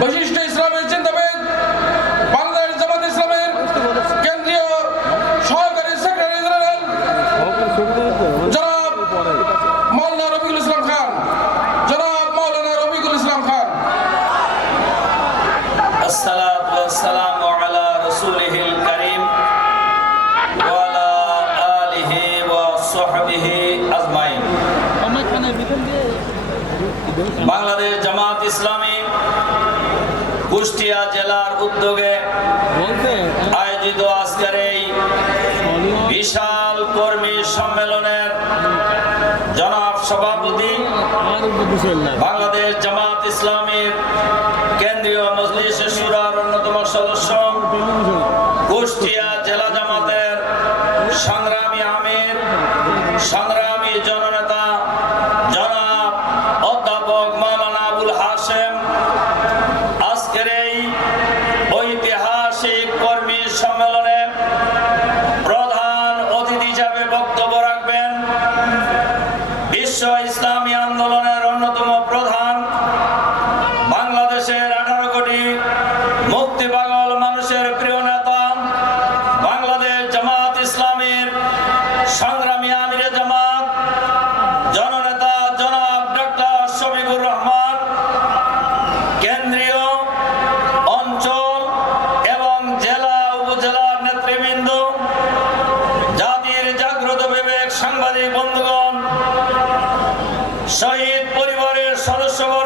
বৈশিষ্ট্য ইসলামের চিন্তাবিদ বাংলাদেশ জামাত ইসলামের কেন্দ্রীয় সহকারী সেক্রেটারি জেনারেল জনাব মাওলানা রবিকুল ইসলাম খান জনাব মাওলানা রবিকুল ইসলাম খান। আসসালাতু বাংলাদেশ জামাত ইসলামী কুষ্টিয়া জেলার উদ্যোগে আয়োজিত আজকের এই বিশাল কর্মী সম্মেলনের জনাব সভাপতি বাংলাদেশ জামাত ইসলামীর কেন্দ্রীয় মজলিস সুরার অন্যতম সদস্য কুষ্টিয়া সাংবাদিক বন্ধুগণ শহীদ পরিবারের সদস্যবর্গ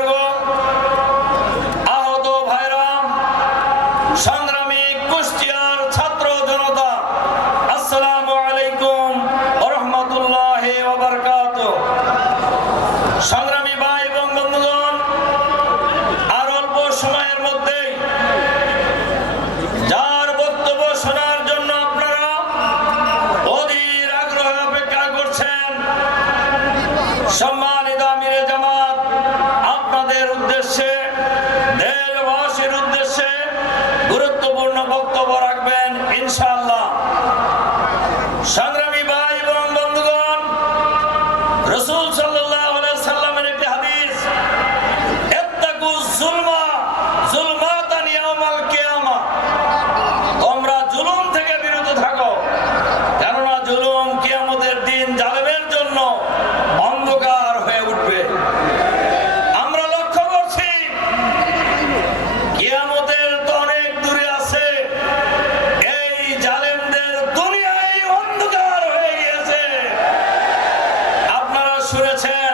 শুনেছেন?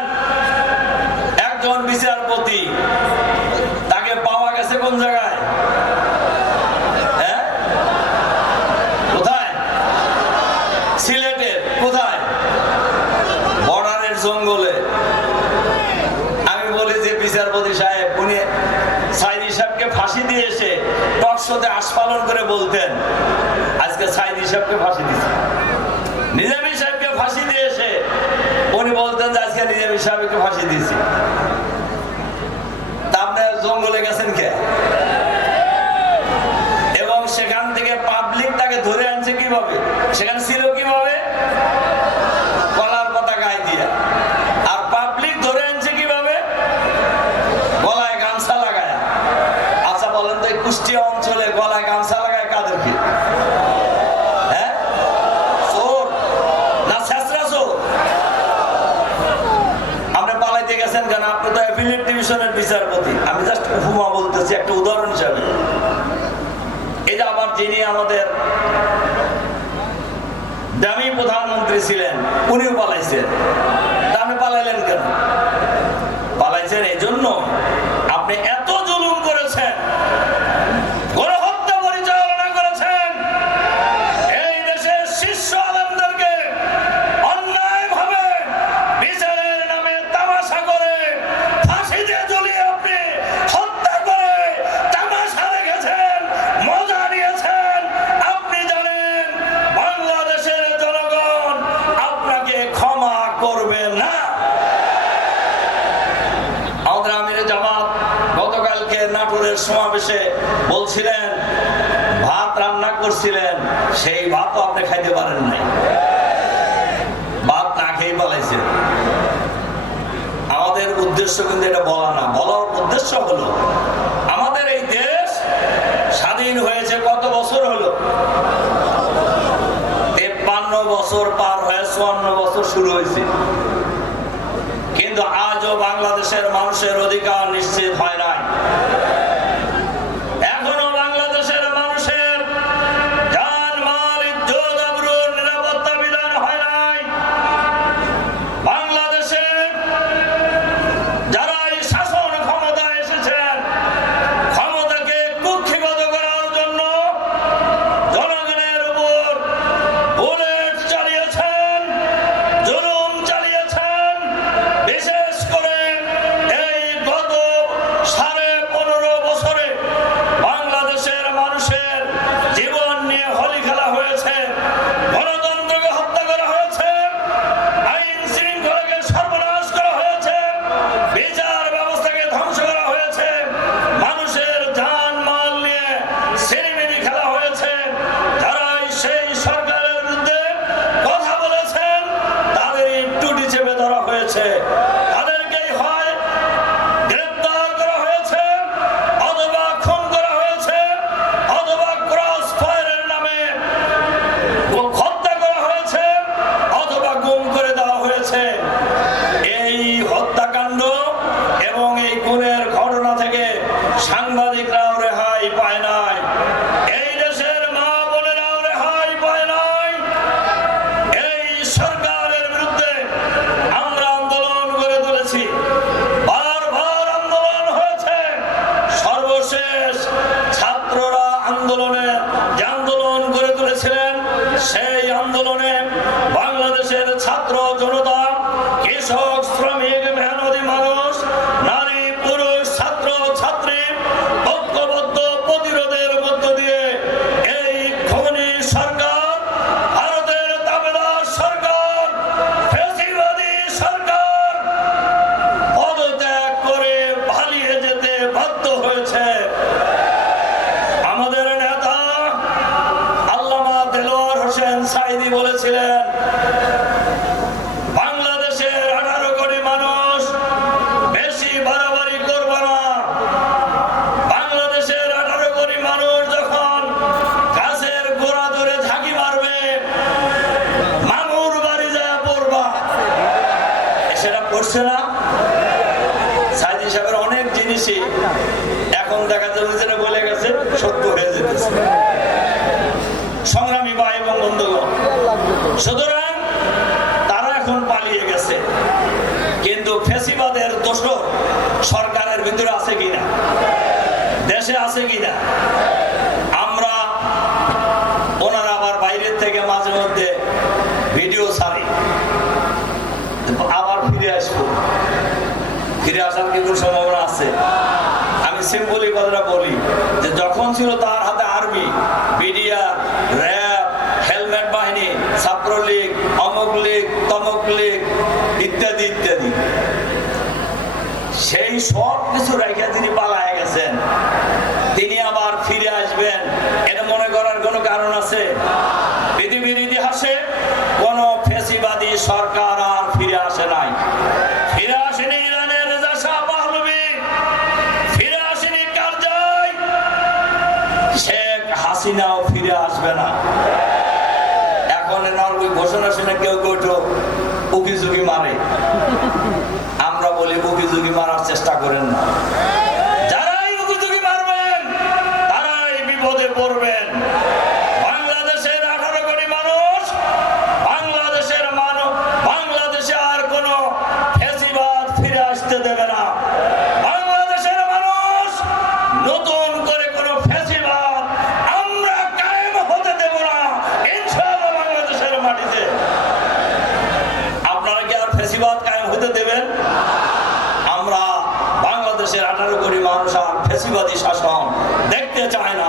একজন বিচারপতি, তাকে পাওয়া গেছে কোন জায়গায়? হ্যাঁ? কোথায়? বর্ডারের জঙ্গলে। আমি বলি যে বিচারপতি সাহেব ফাঁসি দিয়ে এসে আস্ফালন করে বলতেন, আজকে সাইদি সাহেবকে ফাঁসি দিচ্ছে নিজামী সাহেবকে ফাঁসি দিয়ে এসে উনি বলতেন যে আজকে নিজামী সাহেবকে ফাঁসি দিয়েছি। তা জঙ্গলে গেছেন কে? এবং সেখান থেকে পাবলিক তাকে ধরে আনছে কীভাবে? সেখানে ছিল কীভাবে? কলার পাতা গায়ে দিয়া আর পাবলিক ধরে আনছে কীভাবে গলায় গামছা লাগায় আচ্ছা বলেন তো এই কুষ্টিয়া অঞ্চলে গলায় গামছা লাগায় কাদেরকে হ্যাঁ চোর না ছেঁচড়া চোর আপনি পালাইতে গেছেন কেন আপনি তো অ্যাফিলিয়েট ডিভিশনের বিচারপতি আমি জাস্ট উপমা বলতেছি একটা উদাহরণ হিসাবে এই যে আবার যিনি আমাদের দামি প্রধানমন্ত্রী ছিলেন উনিও পালাইছেন। আপনি পালাইলেন কেন? পালাইছেন এই জন্য করছিলেন ভাত রান্না করছিলেন, সেই ভাত আপনি খাইতে পারেন নাই। ভাত না খেয়ে পালাইছেন। আমাদের উদ্দেশ্য কিন্তু এটা বলা না, বলার উদ্দেশ্য হলো, আমাদের এই দেশ স্বাধীন হয়েছে কত বছর হলো? তেপ্পান্ন বছর পার হয়ে চুয়ান্ন বছর শুরু হয়েছে। আসার কি কোনো সম্ভাবনা আছে? আমি সিম্পলি কথাটা বলি যে যখন ছিল তার হাতে আর্মি মিডিয়া র্যাব হেলমেট বাহিনী, ছাত্রলীগ লীগ, তমক লীগ, ইত্যাদি ইত্যাদি। সেই সব কিছু রেখে তিনি পালায় গেছেন। তিনি আবার ফিরে আসবেন। এটা মনে করার কোনো কারণ আছে? পৃথিবীর ইতিহাসে কোনো ফেসিবাদী সরকার আর ফিরে আসে নাই। হাসিনাও ফিরে আসবে না। এখন এনার ঘোষণা শুনে কেউ কেউ উকি ঝুঁকি মারে। আমরা বলি উকি ঝুঁকি মারার চেষ্টা করেন না। যারাই উকি ঝুঁকি মারবেন, তারাই বিপদে পড়বেন। আঠারো কোটি মানুষ আর ফেসিবাদী শাসন দেখতে চায় না।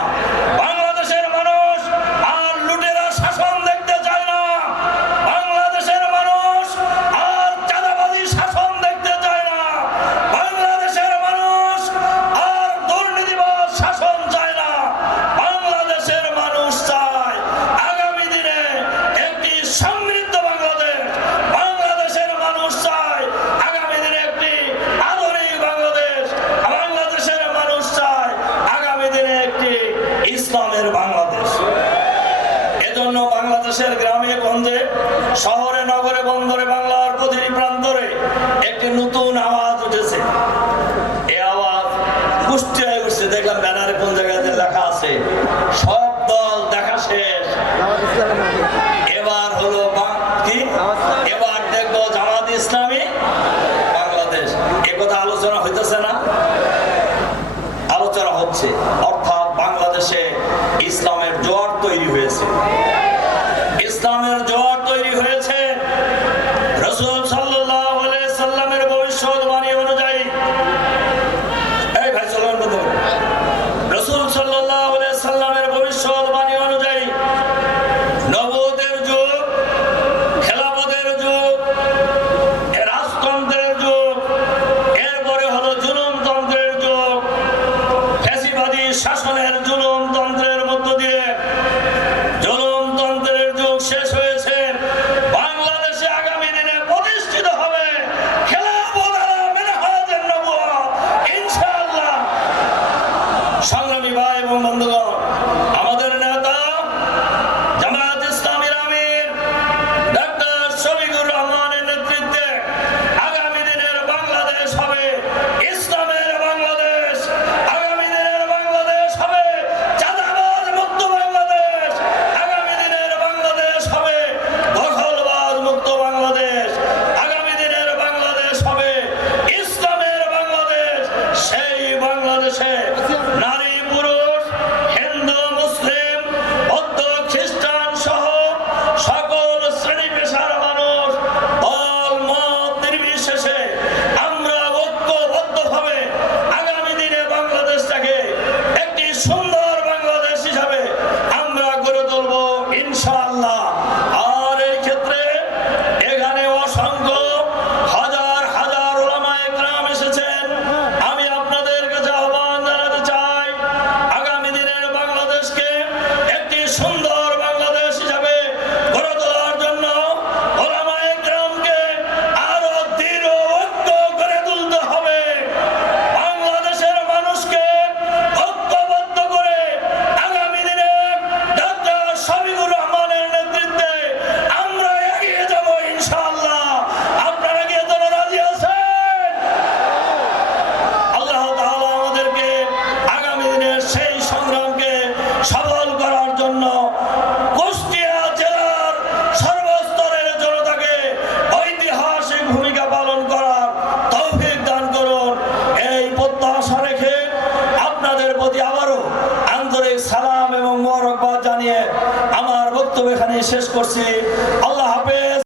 সব